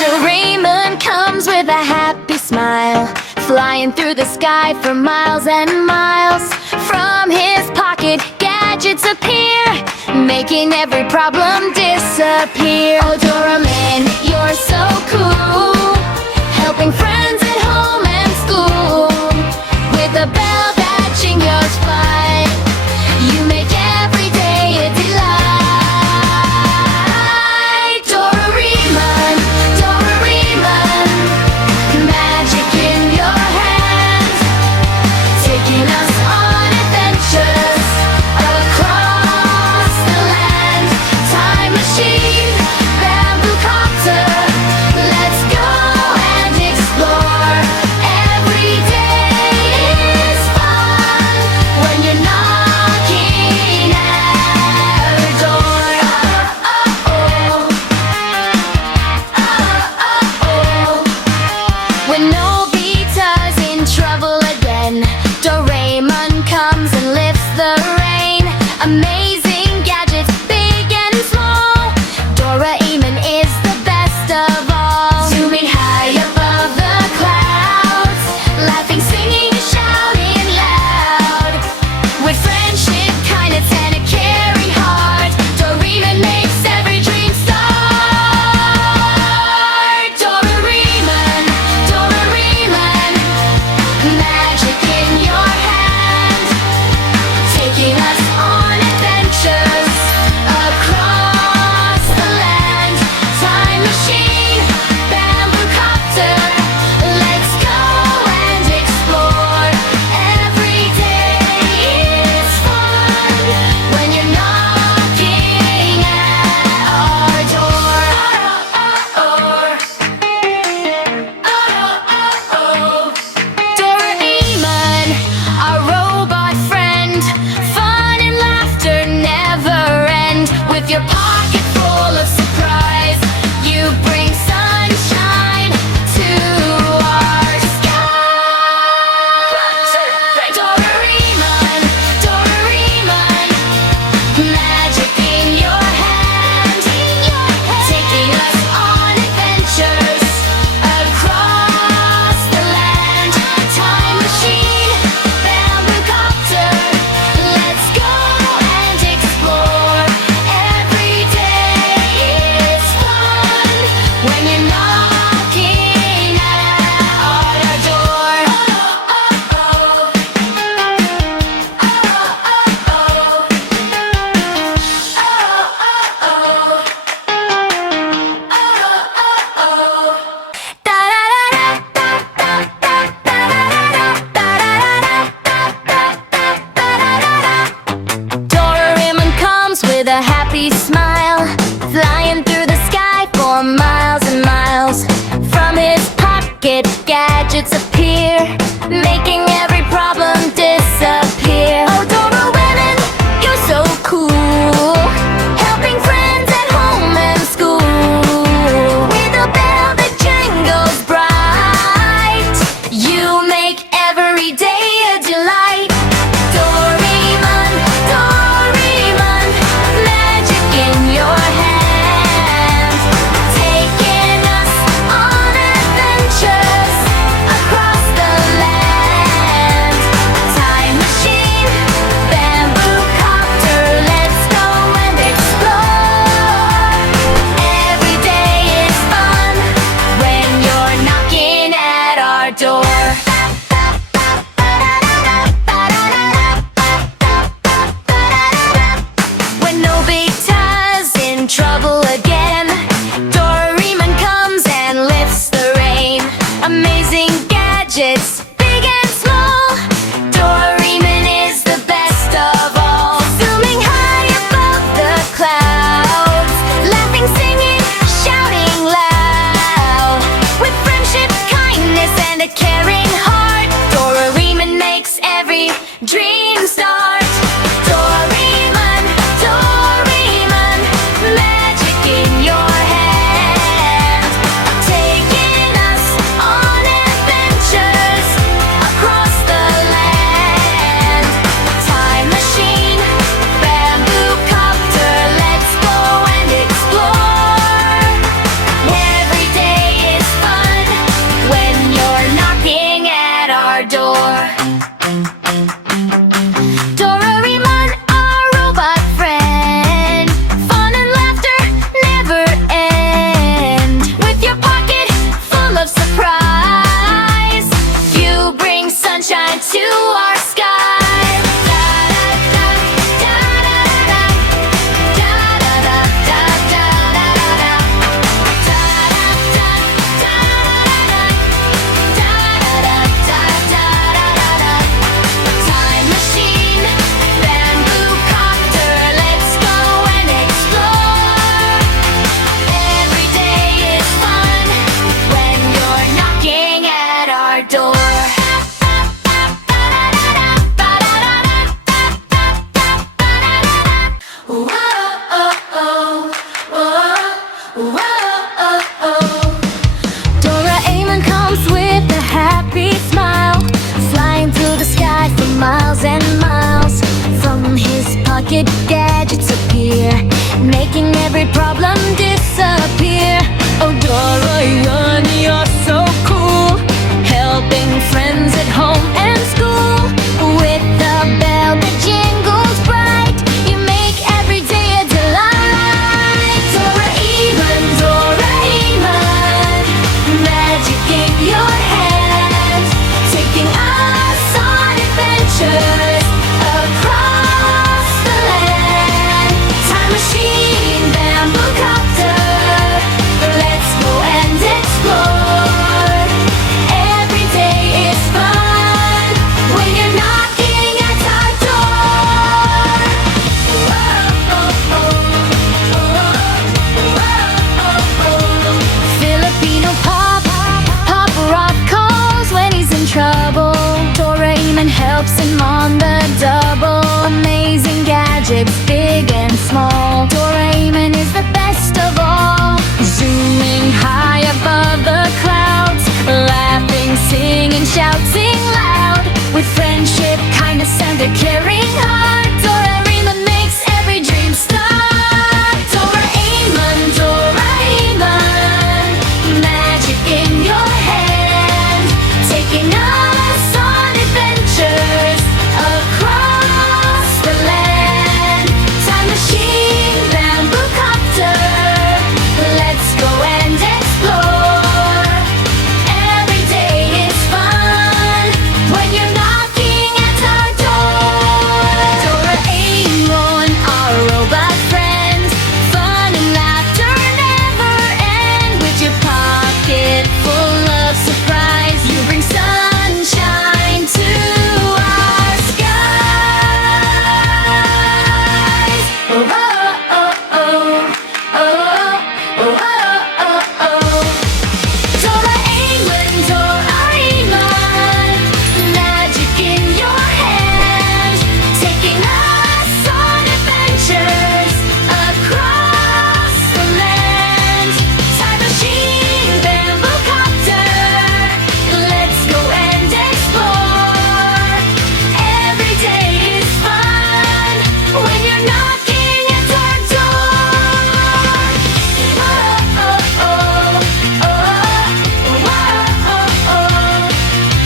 Doraemon comes with a happy smile, flying through the sky for miles and miles. From his pocket, gadgets appear, making every problem disappear. Oh, Doraemon, you're so cool, helping friends at home and school. With a bell that jingles fine, you make every day a delight. Doraemon, Doraemon, magic in your hands, taking us on adventures across the land. Time machine, bamboo copter, let's go and explore. Every day is fun when you're knocking at our door. When Nobita's in trouble again, Doraemon comes and lifts the rain. Amazing gadgets, big and small, Doraemon is the best of all. Zooming high above the clouds, laughing, singing, shouting loud. With friendship, kindness, and a caring heart, Doraemon makes every dream start. Doraemon, Doraemon, magic in your hand, taking us on adventures across the land. Time machine, bamboo copter, let's go and explore. Every day is fun when you're knocking at our door. Doraemon, our robot friend, fun and laughter never end. With your pocket full of surprise, you bring sunshine to our sky. Doraemon, Doraemon, magic in your hand, taking us on adventures across the land. Time machine, bamboo copter, let's go and explore. Every day is fun when you're knocking at our door. Doraemon comes with a happy smile, flying through the sky for miles and miles. From his pocket, gadgets appear, making every problem disappear. Oh, Doraemon, you're so cool, helping friends at home and school. With a bell that jingles bright, you make every day a delight. Doraemon, Doraemon, magic in your hands, taking us on adventures across miles and miles. From his pocket gadgets appear, making every problem disappear. Oh Doraemon, you're so cool, helping friends at home and school. With the bell that jingles bright, you make every day a delight. Doraemon, Doraemon, magic in your hand, taking us on adventures across the land. Time machine, bamboo copter, let's go and explore. Every day is fun when you're knocking at our door. Filipino Pop Rock calls when he's in trouble. Doraemon helps him on the double. Amazing gadgets, big and small. Doraemon is the best of all. Zooming high above the clouds, laughing, singing, shouting loud. With friendship, kindness, and a caring heart, Doraemon makes every dream start. Doraemon, Doraemon, magic in your hand, taking us on adventures across the land. Time machine, bamboo copter, let's go and explore. Every day is fun when you're knocking at our door. Doraemon, our robot friend, fun and laughter never end. With your pocket full of surprise, you bring sunshine to our skies. Oh, oh, oh, oh, oh, oh, oh, oh. Doraemon, Doraemon, magic in your hand, taking us on adventures across the land. Time machine, bamboo copter, let's go and explore. Every day is fun when you're knocking at our door. Oh, oh, oh, oh, oh, oh, oh,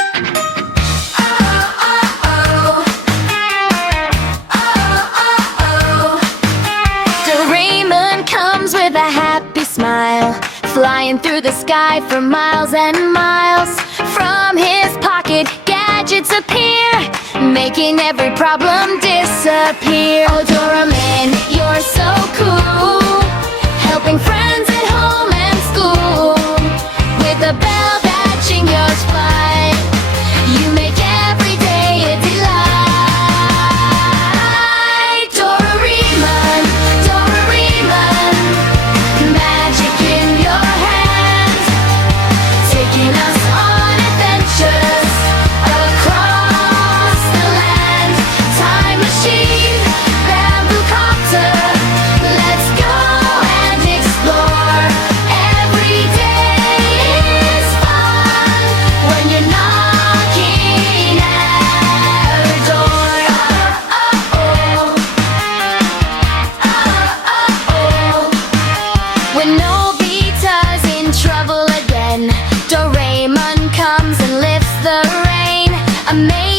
oh, oh. Doraemon comes with a happy smile, flying through the sky for miles and miles. From his pocket, gadgets appear, making every problem disappear. Oh Doraemon, you're so cool, helping friends at home and school. With a bell that jingles bright, you make every day a delight. Doraemon, Doraemon, magic in your hand, taking us on adventures across the land. Time machine, bamboo copter, let's go and explore. Every day is fun when you're knocking at our door. Oh, oh, oh, oh. When Nobita's in trouble again, Doraemon comes and lifts the rain. Amazing